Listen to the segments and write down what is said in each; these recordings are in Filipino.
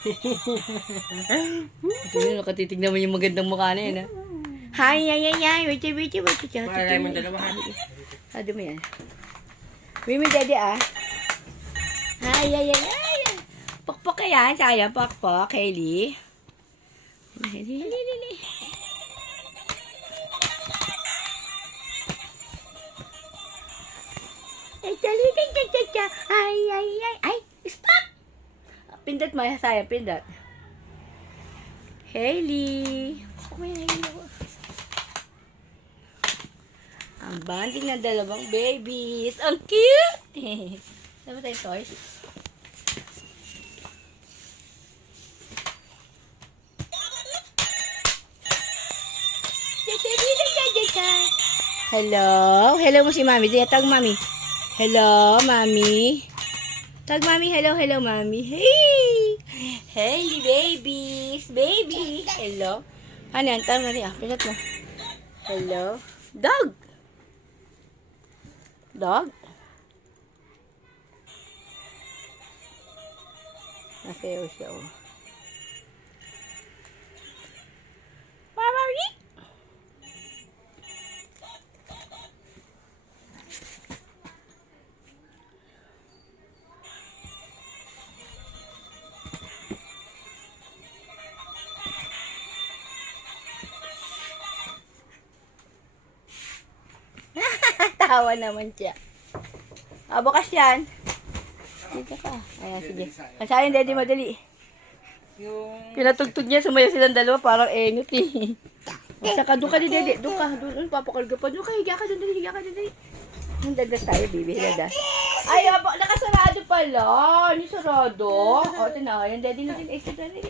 Ito yun, nakatitignan mo yung magandang mukha na yun, ha? Hi, ay, ay, ay. Wait. Para mo dalawahan. Ado mo yan. Mimi, dede, ah. Hi, ay, ay, ay. Pokpok ka yan. Sayang, pokpok. Hailey. Hailey. Ay, stop! Pindot mo, sayang, pindot. Hailey. Ang banding ng dalawang babies. Ang cute! Saan ba tayo toys? Hello? Hello mo si Mami. Tag Mami. Hello, Mami. Tag Mami. Hello, Mami. Hey! Hey, babies. Baby. Hello. Ano yan? Tag Mami. Pinat mo. Hello. Dog. Nasayaw siya, oh. Mami! Tawa naman siya. Bukas yan. Dito ka. Ayan, sige. Kasayin, daddy, madali. Pinatugtog niya, sumaya silang dalawa, parang engot eh. Saka, doon ka din, daddy. Doon ka. Doon, papakalga pa. Doon ka, higa ka doon, dali. Ang dagas tayo, baby. Dagas. Ay, nakasarado pala. Ni sarado. O, tinawa. Yan, daddy natin. Daddy.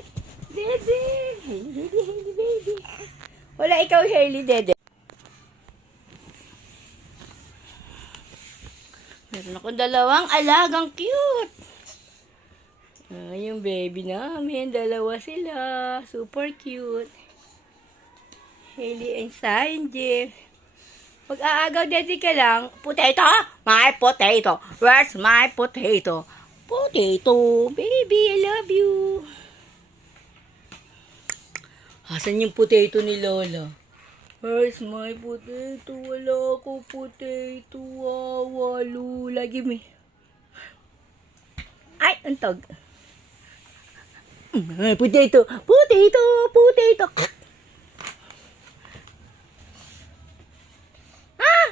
Hailey, baby. Wala, ikaw, Hailey, daddy. Meron akong dalawang alagang cute. Yung baby namin, dalawa sila. Super cute. Hailey and Sanji. Pag-aagaw, daddy ka lang. Potato! My potato! Where's my potato? Potato! Baby, I love you. Asan yung potato ni Lola? Where's my potato? Wala ko potato. Lula. Give me. Ay, antog. Potato. Ah!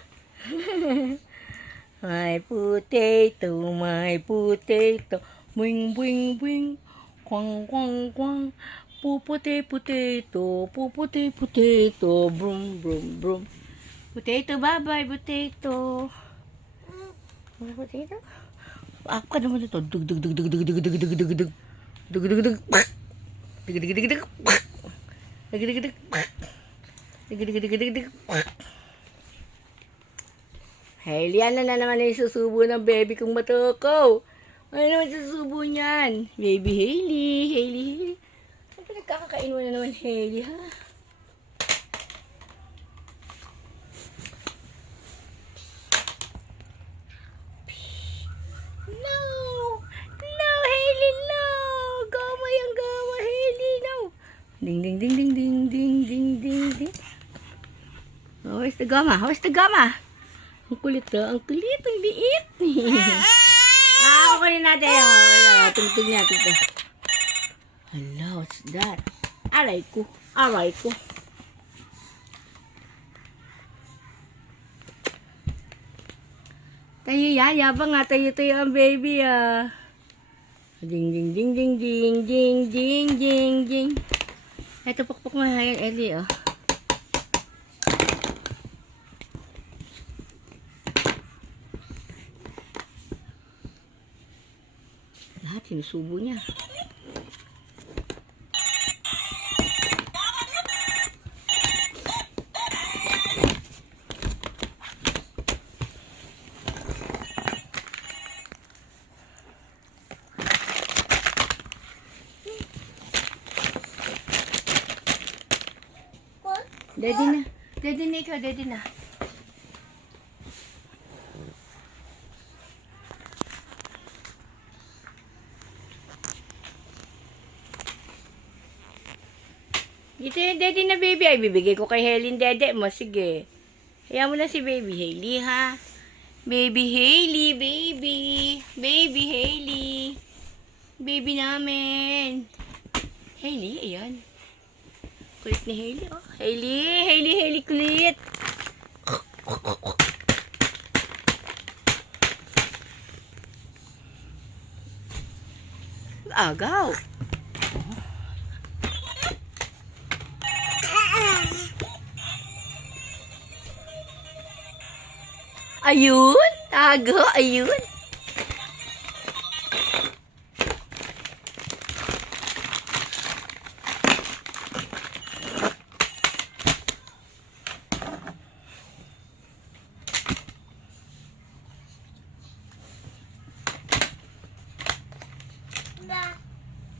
My potato. Wing. Kwang. Puputi potato, brum. Potato, bye-bye, potato. Potato? Ako ka naman ito. Dug. Hailey, ano na naman yung susubo ng baby kong matakaw? Ano naman susubo niyan? Baby Hailey. Kakakain mo na naman, Hailey, ha? No, Hailey, no! Gama, Hailey, no! Ding. Where's the gama? Ang kulit, ang liit. Kukunin natin. Tungtog natin ito. Hello, what's that? Aray ko. Tayo yan, yabang nga. Tayo ang baby, ah. Ding. Ito, pukpuk mo yan, Ellie, oh. Lahat, sinusubo niya. Daddy na. Dito yung dede na baby. Ay, bibigay ko kay Hailey yung dede mo. Sige. Hayaan mo na si baby Hailey, ha? Baby Hailey, baby. Baby Hailey. Baby namin. Hailey, ayan. Kulit ni Hailey, oh. Hailey, Hailey, Hailey, kulit. Agaw. Ayun, tago, ayun.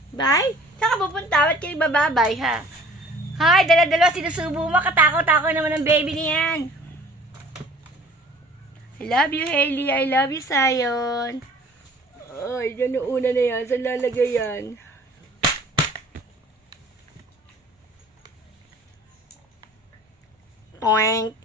Bye? Saan ka pupunta? Ba't kayo bababay, ha? Hay, dala-dala sinusubo mo. Katakaw-takaw naman ang baby niyan. I love you, Hailey. I love you, Sayon. Ay, dyan ang una na yan. Saan lalagay yan? Oink.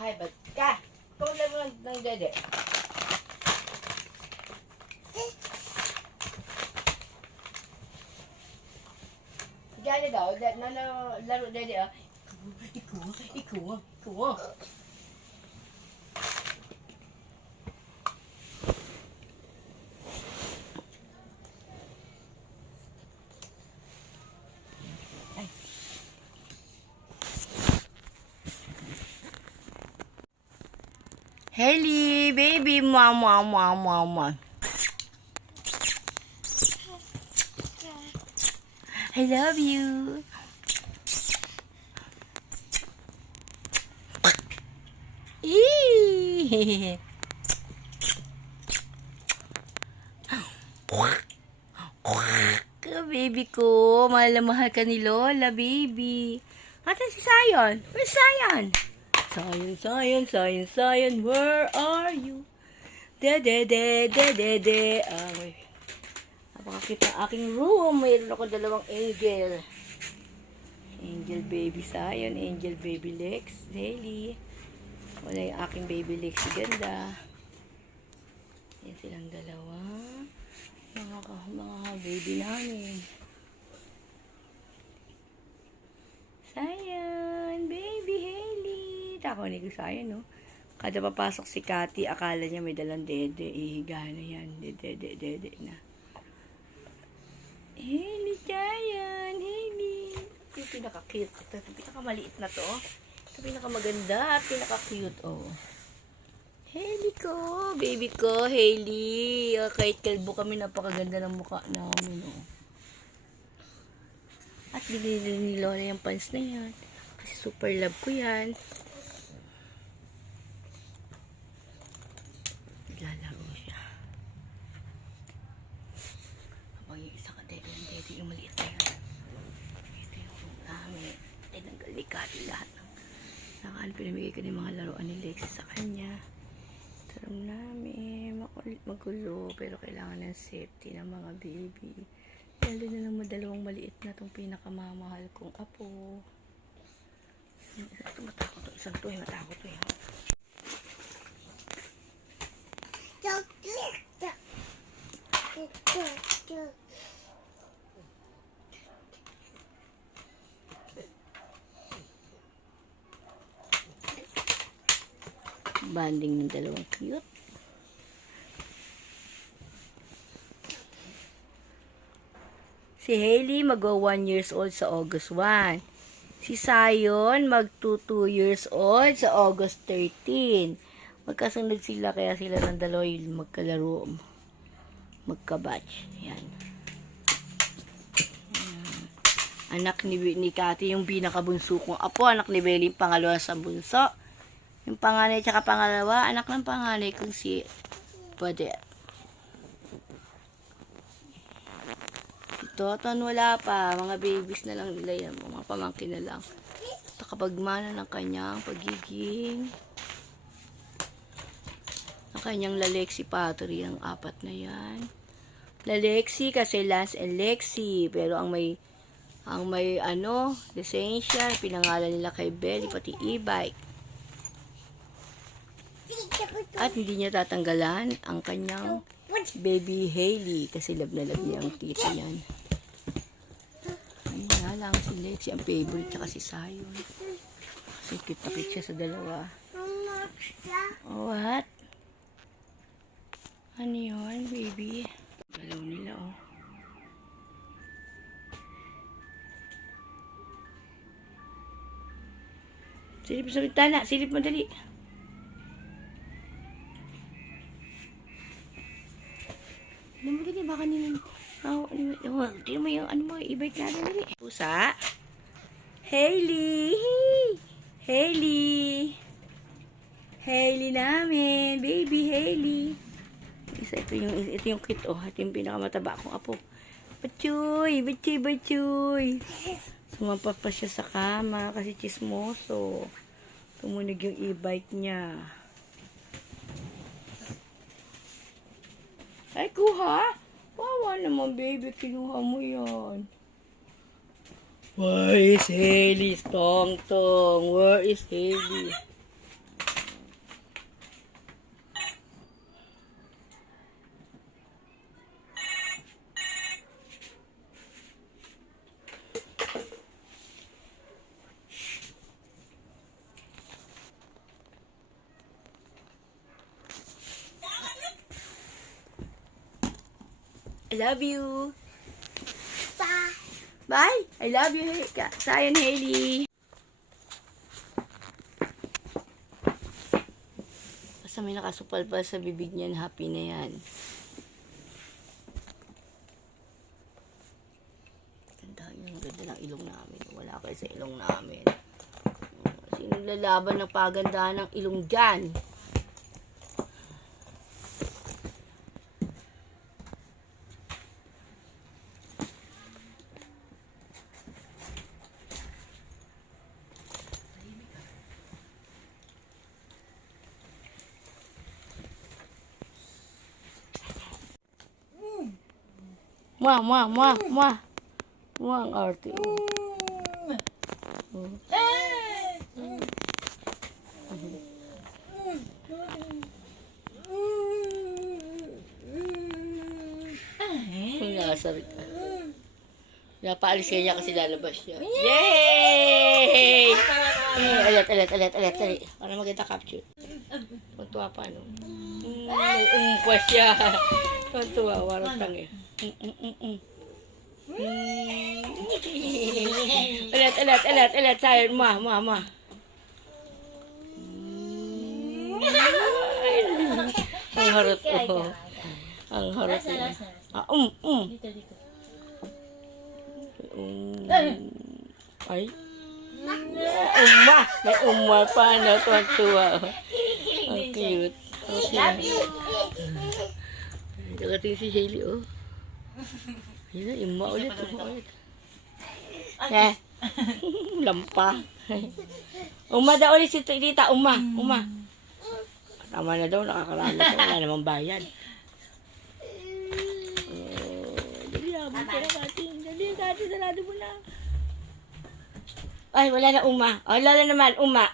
Hi, bad ka. Paglag mo ng dede. Dede daw. Laro dede, ah. Ikaw. Hailey, baby, mama. I love you. Eee. Baby ko, mahal na mahal ka ni Lola, baby. Ate si Sayon. Where's Sayon? Sayon, where are you? De. Napakakita ang aking room. Mayroon ako dalawang angel. Angel baby Sayon, angel baby Lex, Hailey. Wala yung aking baby Lex, ganda. Yan silang dalawa. Mga baby namin. Sayon, baby Hailey. Tako ni ko Sayon, no? Kada papasok si Cathy, akala niya may dalang dede. Ihiga na yan. Dede na. Hailey, Sayon, Hailey. Ito yung pinaka-cute. Ito yung pinaka-maliit na to. Ito yung pinaka-maganda at pinaka-cute, oh. Hailey ko, baby ko, Hailey. Kahit kalbo kami, napakaganda ng mukha namin, oh. At binili ni Lola yung pants na yan. Kasi super love ko yan. Lalaro siya. Habang yung isa ka dede yung maliit na yan. Ito yung room namin. Ay, nanggalikati lahat ng nakaan pinamigay ko ng mga laruan ni Lexi sa kanya. Sa room namin, magulo, pero kailangan ng safety ng mga baby. Lalo na lang dalawang maliit na itong pinakamamahal kong apo. Ito matakot to. Isang to eh. Matakot to eh. Banding ng dalawang cute. Si Hailey mag-go 1 years old sa August 1. Si Sayon mag-2 years old sa August 13. Magkasunod sila kaya sila ng dalawa yung magkalaro. Magka-batch. Yan. Anak ni Cathy yung pinakabunso kong apo. Anak ni Belly yung pangalawa sa bunso. Yung panganay tsaka pangalawa, anak ng panganay kong si Badet. Ito, wala pa. Mga babies na lang nila yan. Mga pamangkin na lang. Ito kapagmana ng kanyang pagiging ng kanyang Lalexi Pottery ng 4 na yan. Lalexi kasi Lance and Lexi. Pero ang may lisensya, pinangalan nila kay Belly, pati e-bike. At hindi niya tatanggalan ang kanyang baby Hailey kasi love na love niya ang tito niyan. Ayun nga lang si Lexi ang favorite tsaka si Sayon. Kasi cute na cute siya sa dalawa. Oh, what? Ano yun, baby? Galaw nila, oh. Silip sa bintana. Silip mo dali. Ano mo dali? Baka nila... Hindi mo yung ano mo. I-bike natin dali. Pusa. Hailey. Hailey. Hailey namin. Baby Hailey. Ito yung cute. Oh, ito yung pinakamataba kong apo. Bachuy. Bachuy. Bachuy. Sumampa pa siya sa kama kasi chismoso. Tumunog yung e-bike niya. Ay, kuha? Wawa naman, baby. Kinuha mo yan. Where is Hailey? Tong. Where is Hailey? I love you. Bye. Bye. I love you, Sayon Hailey. Basta may nakasupal pa sa bibig niyan, happy na yan. Ganda ng ilong namin. Wala kayo sa ilong namin. Sino lalaban ng pagandahan ng ilong dyan? Mwah, ang arte. Nasari ka. Napaalis niya kasi lalabas siya. Yay! Alat. Para maganda capture. Tuntua pa, no? May umpa siya. Tuntua, warang tangi. Alat. Sayon, ma. Ang harot ko. Ang harot ko. Dito. Ay. May umma pa na tuwa. Ang cute. Love you. Nagating si Hailey, oh. Yun na, umma ulit. Lampa. Umma daw ulit si Tita. Umma. Tama na daw, nakakarami siya. Wala namang bayan. Dali, sarado mo na. Ay, wala na umma. Wala na naman, umma.